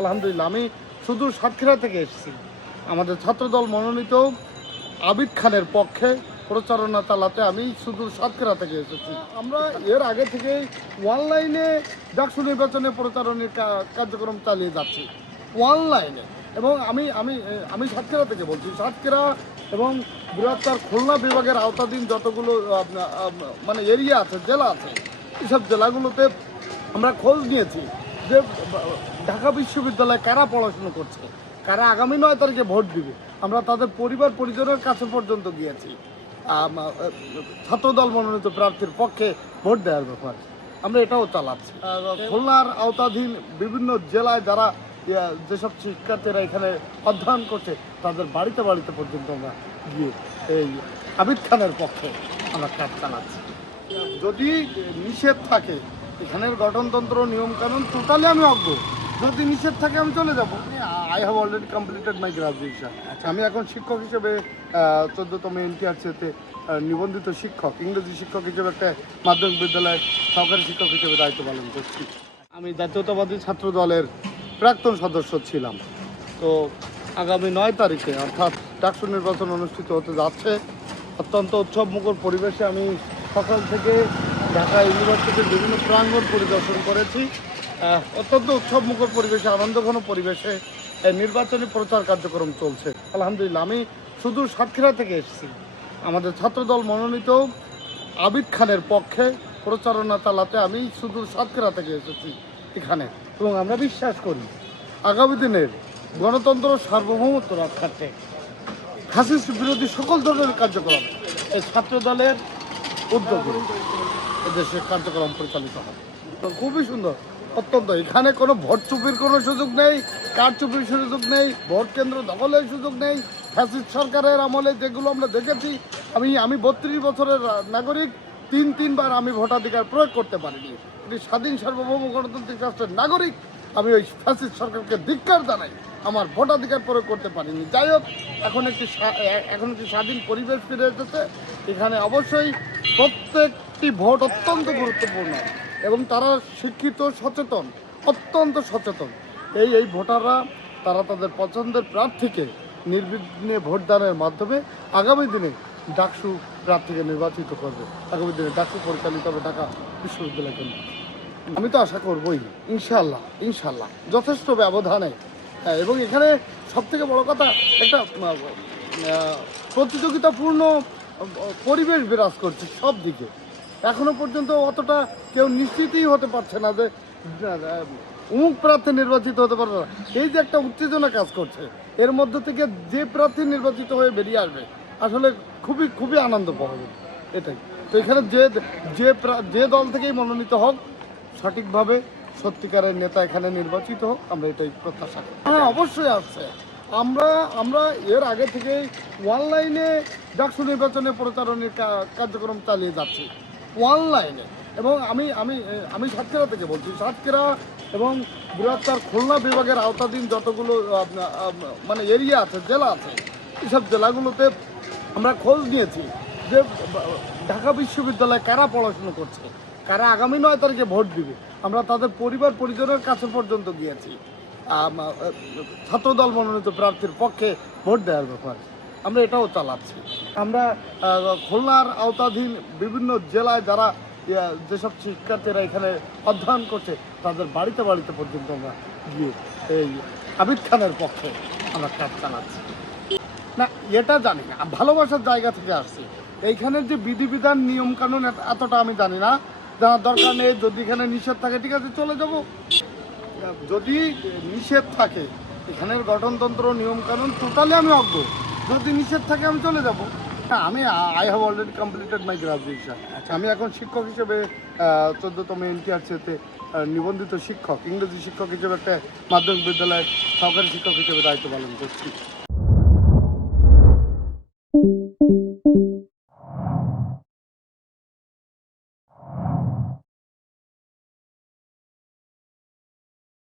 আলহামদুলিল্লাহ, আমি শুধু সাতক্ষীরা থেকে এসেছি। আমাদের ছাত্রদল মনোনীত আবিদ খানের পক্ষে প্রচারণা চালাতে আমি শুধু সাতক্ষীরা থেকে এসেছি। আমরা এর আগে থেকেই অনলাইনে ডাকসু নির্বাচনে প্রচারণের কার্যক্রম চালিয়ে যাচ্ছি। অনলাইনে। এবং আমি আমি আমি সাতক্ষীরা থেকে বলছি। সাতক্ষীরা এবং বৃহত্তর খুলনা বিভাগের আওতাধীন যতগুলো মানে এরিয়া আছে, জেলা আছে, এসব জেলাগুলোতে আমরা খোঁজ নিয়েছি। যে ঢাকা বিশ্ববিদ্যালয়ে কারা পড়াশুনো করছে? কারা আগামী নয় তারিখে ভোট দিবে? আমরা তাদের পরিবার পরিজনের কাছে পর্যন্ত গিয়েছি। ছাত্রদল মনোনীত প্রার্থীর পক্ষে ভোট দেওয়ার ব্যাপার। আমরা এটাও চালাচ্ছি। খুলনার আওতাধীন বিভিন্ন জেলায় যারা যেসব শিক্ষার্থীরা এখানে অধ্যয়ন করছে, তাদের বাড়িতে বাড়িতে পর্যন্ত আমরা গিয়ে এই আবিদ খানের পক্ষে আমরা কাজ চালাচ্ছি। যদি নিষেধ থাকে এখানের গঠনতন্ত্র নিয়মকানুন টোটালি আমি অজ্ঞ। যদি নিষেধ থাকে আমি চলে যাব। I have already completed my graduation আমি এখন শিক্ষক হিসেবে চোদ্দতম এনটিআরসিতে নিবন্ধিত শিক্ষক ইংরেজি শিক্ষক হিসেবে একটা মাধ্যমিক বিদ্যালয়ের সরকারি শিক্ষক হিসেবে দায়িত্ব পালন করছি। আমি জাতীয়তাবাদী ছাত্র দলের প্রাক্তন সদস্য ছিলাম। তো আগামী নয় তারিখে অর্থাৎ ডাকসু নির্বাচন অনুষ্ঠিত হতে যাচ্ছে অত্যন্ত উৎসব মুখর পরিবেশে আমি সকাল থেকে ঢাকা ইউনিভার্সিটির বিভিন্ন প্রাঙ্গণ পরিদর্শন করেছি। অত্যন্ত উৎসব মুখর পরিবেশে, আনন্দঘন পরিবেশে নির্বাচনী প্রচার কার্যক্রম চলছে। আলহামদুলিল্লাহ, আমি শুধু সাতক্ষীরা থেকে এসেছি। আমাদের ছাত্রদল মনোনীত আবিদ খানের পক্ষে প্রচারণা চালাতে আমি শুধু সাতক্ষীরা থেকে এসেছি এখানে। এবং আমরা বিশ্বাস করি, আগামী দিনের গণতন্ত্র সার্বভৌমত্ব রক্ষার্থে ফ্যাসিস্ট বিরোধী সকল ধরনের কার্যক্রম এই ছাত্র দলের উদ্যোগে। এদেশে কার্যক্রম পরিচালিত হয় খুবই সুন্দর। অত্যন্ত, এখানে কোনো ভোট চুপির কোনো সুযোগ নেই, কার চুপির সুযোগ নেই, ভোট কেন্দ্র দখলের সুযোগ নেই, ফ্যাসিস্ট সরকারের আমলে যেগুলো আমরা দেখেছি, আমি আমি বত্রিশ বছরের নাগরিক, তিন, তিনবার আমি ভোটাধিকার প্রয়োগ করতে পারিনি। এটি স্বাধীন সার্বভৌম গণতান্ত্রিক রাষ্ট্রের নাগরিক, আমি ওই ফ্যাসিস্ট সরকারকে ধিক্কার জানাই, আমার ভোটাধিকার প্রয়োগ করতে পারিনি। যাই হোক, এখন একটি এখন একটি স্বাধীন পরিবেশ ফিরে এসেছে, এখানে অবশ্যই প্রত্যেকটি ভোট অত্যন্ত গুরুত্বপূর্ণ এবং তারা শিক্ষিত সচেতন অত্যন্ত সচেতন। এই এই ভোটাররা তারা তাদের পছন্দের প্রার্থীকে নির্বিঘ্নে ভোটদানের মাধ্যমে আগামী দিনে ডাকসু প্রার্থীকে নির্বাচিত করবে। আগামী দিনে ডাকসু পরিচালিত হবে ঢাকা বিশ্ববিদ্যালয় কেন্দ্র। আমি তো আশা করবই ইনশাল্লাহ ইনশাল্লাহ যথেষ্ট ব্যবধানে। হ্যাঁ, এবং এখানে সব থেকে বড় কথা একটা প্রতিযোগিতাপূর্ণ পরিবেশ বিরাজ করছে সব দিকে এখনও পর্যন্ত অতটা কেউ নিশ্চিতই হতে পারছে না যে অমুক প্রার্থী নির্বাচিত হতে পারবে না। এই যে একটা উত্তেজনা কাজ করছে, এর মধ্যে থেকে যে প্রার্থী নির্বাচিত হয়ে বেরিয়ে আসবে, আসলে খুবই খুবই আনন্দ পাওয়া যাবে এটাই। তো এখানে যে যে যে দল থেকেই মনোনীত হোক, সঠিকভাবে সত্যিকারের নেতা এখানে নির্বাচিত হোক, আমরা এটাই প্রত্যাশা করি। হ্যাঁ অবশ্যই আসছে আমরা আমরা এর আগে থেকেই অনলাইনে ডাকসু নির্বাচনে প্রচারণের কার্যক্রম চালিয়ে যাচ্ছি। অনলাইনে এবং আমি আমি আমি সাতক্ষীরা থেকে বলছি, সাতক্ষীরা এবং বৃহত্তর খুলনা বিভাগের আওতাধীন যতগুলো মানে এরিয়া আছে, জেলা আছে এইসব জেলাগুলোতে আমরা খোঁজ নিয়েছি যে ঢাকা বিশ্ববিদ্যালয়ে কারা পড়াশুনো করছে, কারা আগামী নয় তারিখে ভোট দিবে। আমরা তাদের পরিবার পরিজনের কাছে পর্যন্ত গিয়েছি। ছাত্রদল মনোনীত প্রার্থীর পক্ষে ভোট দেওয়ার ব্যাপার। আমরা এটাও চালাচ্ছি। আমরা খুলনার আওতাধীন বিভিন্ন জেলায় যারা যেসব শিক্ষার্থীরা এখানে অধ্যয়ন করছে, তাদের বাড়িতে বাড়িতে পর্যন্ত আমরা গিয়ে এই আবিদ খানের পক্ষে আমরা কাজ চালাচ্ছি। না, এটা জানি না, ভালোবাসার জায়গা থেকে আসছি। এইখানের যে বিধিবিধান নিয়ম কানুন এতটা আমি জানি না। জানার দরকার নেই, যদি এখানে নিষেধ থাকে, ঠিক আছে, চলে যাব। যদি নিষেধ থাকে, এখানের গঠনতন্ত্র নিয়ম কানুন টোটালি আমি অজ্ঞ। যদি নিষেধ থাকে আমি চলে যাব। হ্যাঁ আমি I have already completed my graduation আমি এখন শিক্ষক হিসেবে চোদ্দতম এনটিআরসিতে নিবন্ধিত শিক্ষক ইংরেজি শিক্ষক হিসেবে একটা মাধ্যমিক বিদ্যালয়ের সহকারী শিক্ষক হিসেবে দায়িত্ব পালন করছি।